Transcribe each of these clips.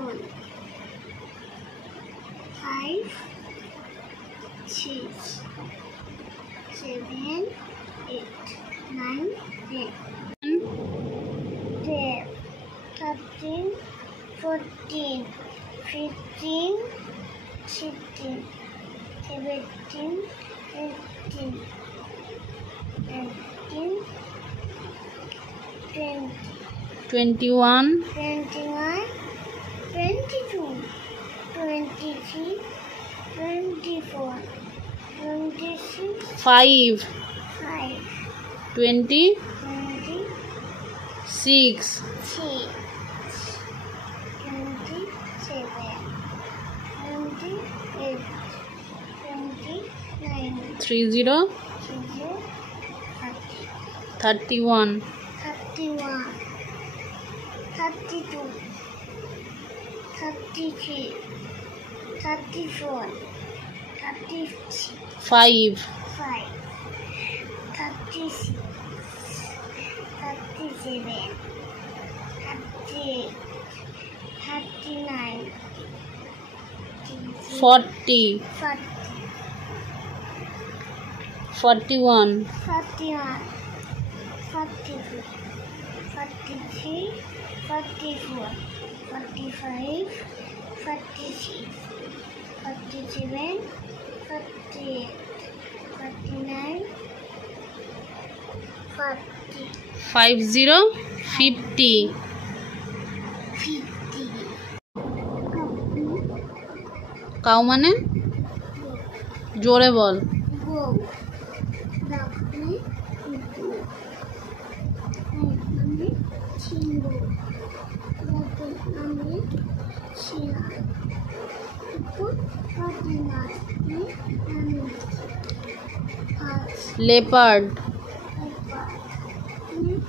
4 5 6 7 8 9 10 12 13 14 15 16 17 18 19 20 21 21 22 23 24 26 5 5 20 26 6 27 28 29 30 31 31 32 33 34 36 5 5 36 37 38 39 40 40 41 41 42 43 44 45 46 47 48 49 40 50 50 50 cow মানে জোরে বল Go. Doggy. Go. Name. Chingo. Name. China. Put. Ordinary. Name. Horse. leopard Leopard. Name.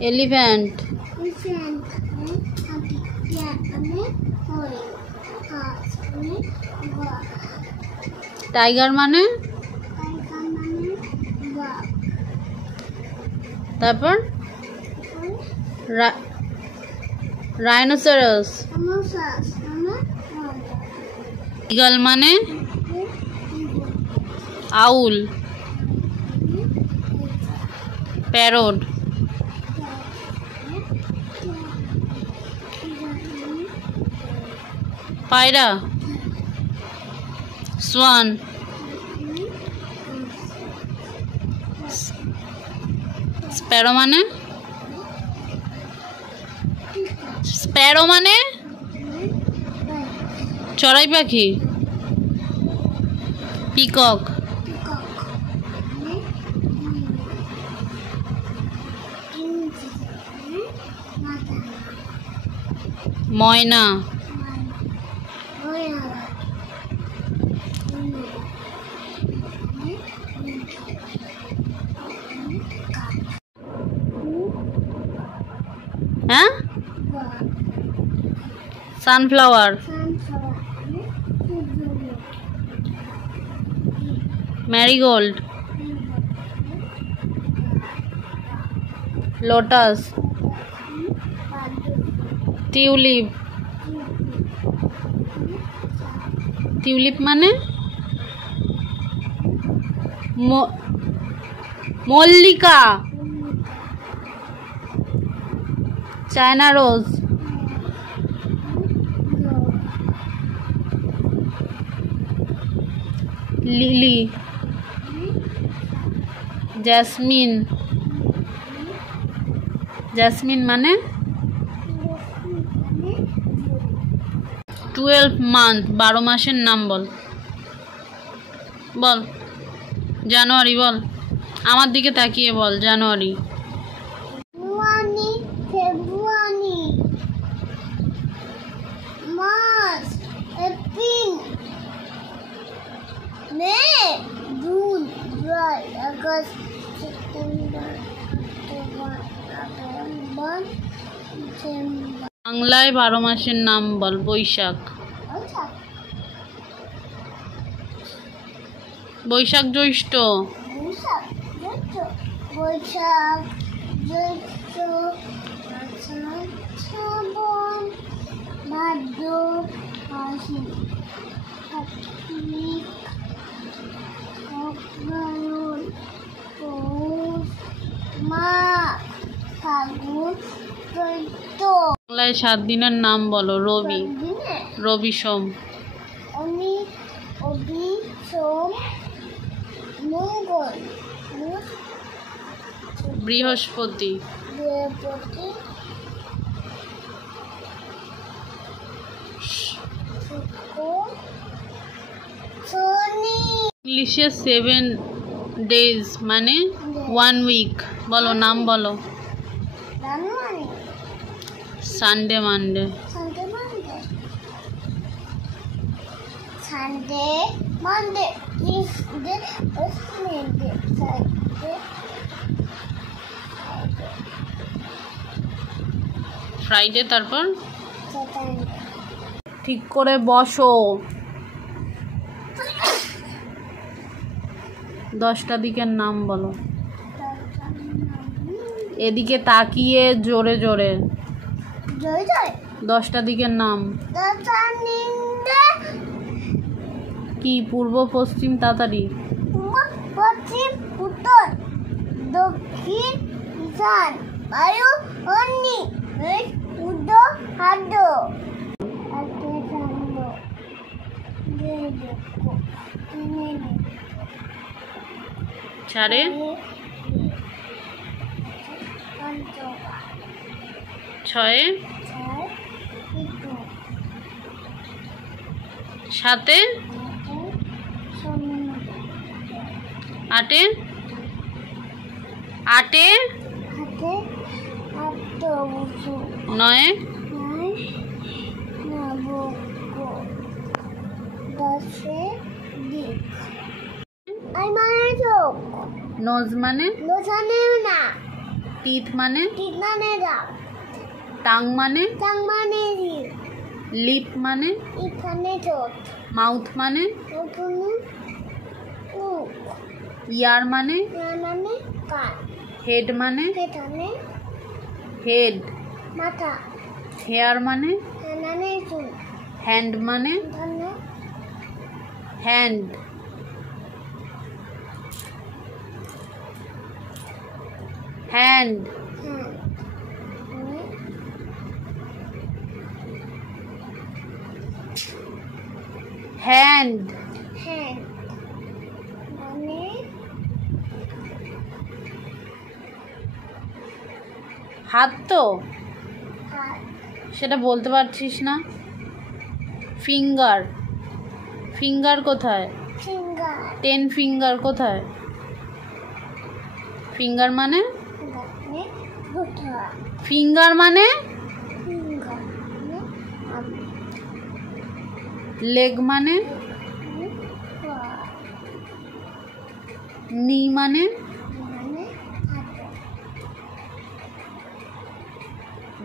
elephant Elephant. Name. Happy. Yeah. Name. Horse. Horse. Name. Dog. Tiger মানে Tiger. Name. Dog. তারপর rhinoceros Samosas. Name. Dog. Eagle মানে owl parrot পায়রা swan sparrow মানে চড়াই পাখি peacock ময়না হ্যাঁ sunflower marigold lotus tulip tulip মানে মল্লিকা China rose lily jasmine jasmine মানে 12 মান্থ 12 মাসের নাম বল বল জানুয়ারি বল আমার দিকে তাকিয়ে বল জানুয়ারি February, March, April, May, June, July, August, September, October, November, December. বাংলায় 12 মাসের নাম বল বৈশাখ বৈশাখ জ্যৈষ্ঠ বৈশাখ জ্যৈষ্ঠ শ্রাবণ ভাদ্র আশ্বিন কার্তিক অগ্রহায়ণ পৌষ মাঘ ফাল্গুন চৈত্র। বাংলায় 7 দিনের নাম বলো। রবি, রবি সোম, শনি রবি সোম মঙ্গল বুধ বৃহস্পতি, বৃহস্পতি শুক্র শনি। ইংলিশে 7 ডেজ মানে 1 উইক বলো। নাম বলো। January Sunday, Monday, Sunday Monday Sunday Monday Tuesday Wednesday Sunday Friday, তারপর স্যাটারডে। ঠিক করে বসো। 10টা দিকের নাম বলো। এদিকে তাকিয়ে জোরে জোরে। জয় জয় 10টা দিকের নাম দশানিন্দে কি? পূর্ব, পশ্চিম, তাড়াতাড়ি। পশ্চিম উত্তর দক্ষিণ ঈশান বায়ু অগ্নি উদ্ধ হাদ্য আজকে চন্দ্র দেখো তিনে চারে, ছয়ে, সাতে, আটে, আটে, নয়ে, নোজ মানে, টিথ মানে, টাং মানে, লিপ মানে, মাউথ মানে, ইয়ার মানে, হেড মানে, হেড, মাথা হেয়ার মানে, হ্যান্ড মানে, হ্যান্ড, হ্যান্ড, হ্যান্ড, হাত তো সেটা বলতে পারছিস না। ফিঙ্গার, ফিঙ্গার কোথায়? 10 ফিঙ্গার কোথায়? ফিঙ্গার মানে, ফিঙ্গার মানে, লেগ মানে, নি মানে,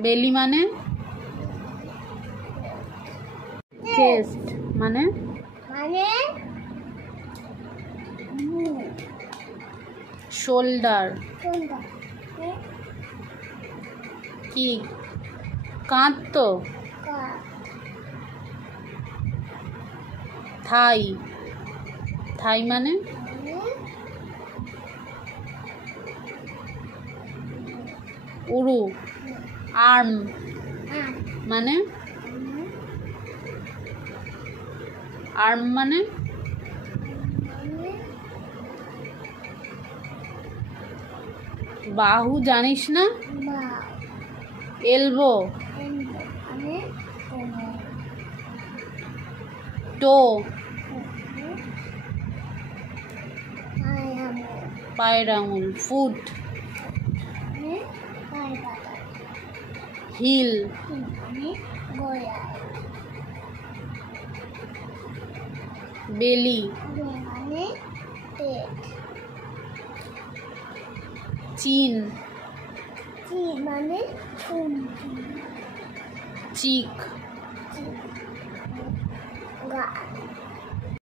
বেলি মানে, চেস্ট মানে, শোল্ডার কি? কাঁধ তো। থাই, থাই মানে, উরু, আর্ম মানে, আর্ম মানে, বাহু জানিস না? এলবো, টো, পায়ের আঙুল, ফুট, হিল, বেলি, চিন, চিক,